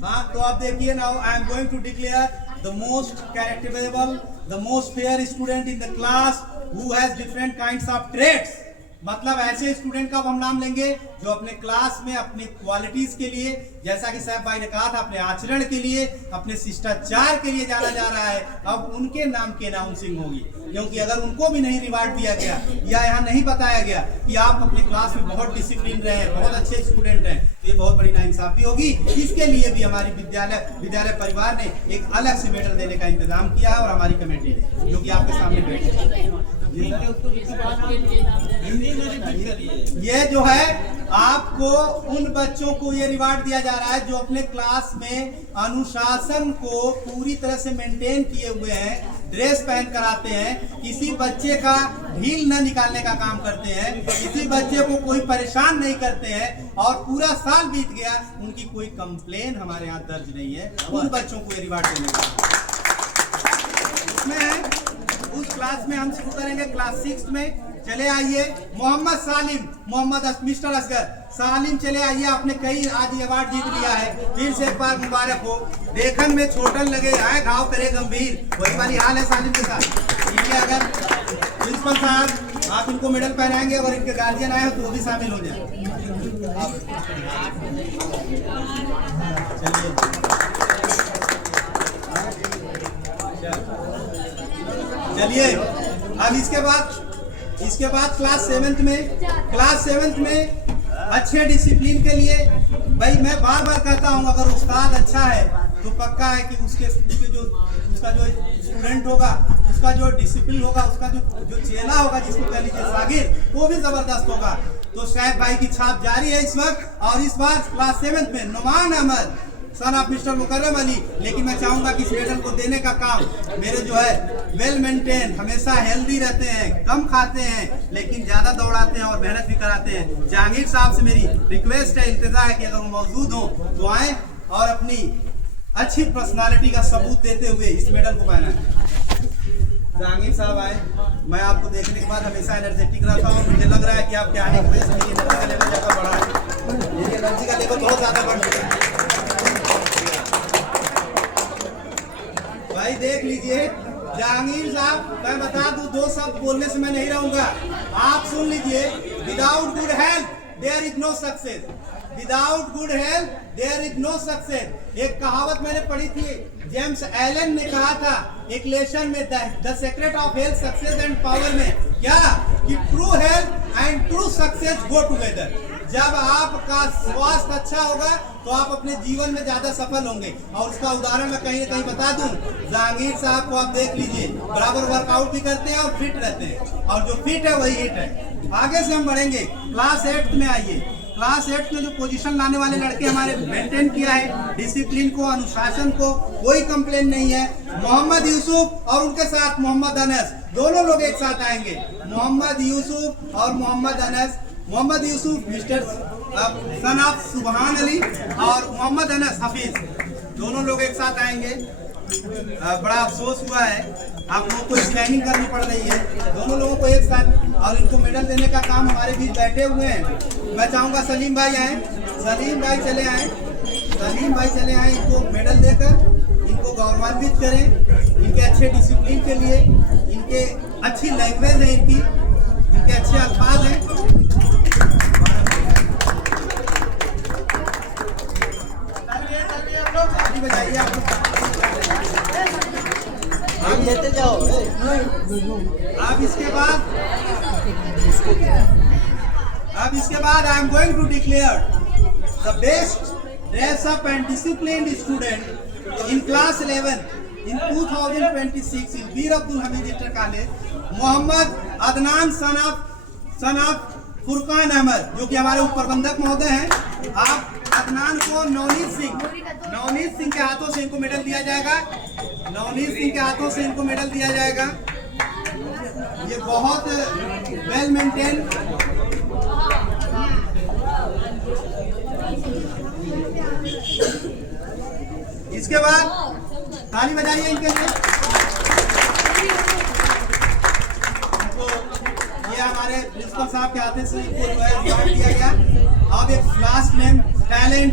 हाँ, तो आप देखिए now I am going to declare the most characterable, the most fair student in the class who has different kinds of traits. मतलब ऐसे student का हम नाम लेंगे जो अपने क्लास में अपने क्वालिटीज के लिए, जैसा कि साहब भाई ने कहा था, अपने आचरण के लिए, अपने शिष्टाचार के लिए जाना जा रहा है। अब उनके नाम की अनाउंसिंग होगी, क्योंकि अगर उनको भी नहीं रिवार्ड दिया गया या यहाँ नहीं बताया गया कि आप अपने क्लास में बहुत डिसिप्लिन रहे हैं, बहुत अच्छे स्टूडेंट हैं, तो ये बहुत बड़ी नाइंसाफी होगी। इसके लिए भी हमारी विद्यालय परिवार ने एक अलग से मेडल देने का इंतजाम किया है, और हमारी कमेटी ने, जो कि आपके सामने बैठी। ये जो है आपको उन बच्चों को ये रिवार्ड दिया जा रहा है जो अपने क्लास में अनुशासन को पूरी तरह से मेंटेन किए हुए हैं, ड्रेस पहन कर आते हैं, किसी बच्चे का ढील न निकालने का काम करते हैं, किसी बच्चे को कोई परेशान नहीं करते हैं, और पूरा साल बीत गया उनकी कोई कंप्लेन हमारे यहाँ दर्ज नहीं है। उन बच्चों को ये रिवार्ड देने का उस क्लास में हम शुरू करेंगे। क्लास 6 में चले आइए मोहम्मद सालिम, मिस्टर असगर सालिम, चले आइए। आपने कई आज अवार्ड जीत लिया है, फिर से एक बार मुबारक हो। देखन में छोटन लगे आए, घाव करे गंभीर, वही वाली हाल है सालिम के साथ। ठीक है, अगर प्रिंसिपल साहब आप इनको मेडल पहनाएंगे, अगर इनके गार्जियन आए तो वो भी शामिल हो जाए। चलिए, अब इसके बाद क्लास 7th में अच्छे डिसिप्लिन के लिए, भाई मैं बार बार कहता हूँ, अगर उस्ताद अच्छा है तो पक्का है कि उसका जो स्टूडेंट होगा, उसका जो डिसिप्लिन होगा, उसका जो चेला होगा, जिसको कह लीजिए शागिर्द, वो भी जबरदस्त होगा। तो शायद भाई की छाप जारी है इस वक्त, और इस बार क्लास 7th में Numan Ahmad son of mister Mukarram Ali. लेकिन मैं चाहूंगा कि इस मेडल को देने का काम मेरे जो है वेल मेंटेन, हमेशा हेल्दी रहते हैं, कम खाते हैं, लेकिन ज्यादा दौड़ाते हैं और मेहनत भी कराते हैं, जहांगीर साहब से मेरी रिक्वेस्ट है, इल्तिजा है कि अगर वो मौजूद हो तो आए और अपनी अच्छी पर्सनालिटी का सबूत देते हुए इस मेडल को पहनाएं। जहांगीर साहब आए, मैं आपको देखने के बाद हमेशा एनर्जेटिक रहता हूँ। मुझे लग रहा है कि आपके आने की वजह से मेरी एनर्जी का लेवल ज्यादा बढ़ा है, मेरी एनर्जी का लेवल बहुत ज्यादा बढ़ चुका है। भाई देख लीजिए जहांगीर साहब, मैं बता दूं, 2 शब्द बोलने से मैं नहीं रहूंगा, आप सुन लीजिए। Without good health there is no success, without good health there is no success. एक कहावत मैंने पढ़ी थी, जेम्स एलन ने कहा था एक लेसन में, the secret of health, success and power में, क्या कि true health and true success go together. जब आपका स्वास्थ्य अच्छा होगा तो आप अपने जीवन में ज्यादा सफल होंगे। और उसका उदाहरण मैं कहीं ना कहीं बता दूं, जहांगीर साहब को आप देख लीजिए, बराबर वर्कआउट भी करते हैं और फिट रहते हैं, और जो फिट है वही हिट है। आगे से हम बढ़ेंगे, क्लास 8 में आइए। क्लास 8 में जो पोजीशन लाने वाले लड़के हमारे मेंटेन किया है डिसिप्लिन को, अनुशासन को, कोई कंप्लेन नहीं है। मोहम्मद यूसुफ और उनके साथ मोहम्मद अनस, दोनों लोग एक साथ आएंगे। मोहम्मद यूसुफ और Mohammad Anas, Mohammad Yusuf mister son of Subhan Ali, और मोहम्मद अनस हफीज, दोनों लोग एक साथ आएंगे। बड़ा अफसोस हुआ है, आप लोगों को स्कैनिंग करनी पड़ रही है, दोनों लोगों को एक साथ, और इनको मेडल देने का काम हमारे बीच बैठे हुए हैं। मैं चाहूंगा सलीम भाई आए, सलीम भाई चले आए, सलीम भाई चले आए, इनको मेडल देकर इनको गौरवान्वित करें, इनके अच्छे डिसिप्लिन के लिए, इनके अच्छी लैंग्वेज है, इनके अच्छे अल्फाज हैं। बताइए आप लेते जाओ। अब इसके बाद I am going to declare the best dress up and disciplined student in class 11 in 2026 in Veer Abdul Hamid inter college, Mohammad Adnan son of Furqan Ahmad, जो कि हमारे उप प्रबंधक महोदय हैं। आप अदनान को नवनीत सिंह के हाथों से इनको मेडल दिया जाएगा, नवनीत सिंह के हाथों से इनको मेडल दिया जाएगा। ये बहुत वेल मेंटेन, इसके बाद ताली बजाइए इनके लिए। ये हमारे हमारे प्रिंसिपल साहब के हाथ से इनको जो है रिवॉर्ड दिया गया। अब एक लास्ट नेम टैलेंट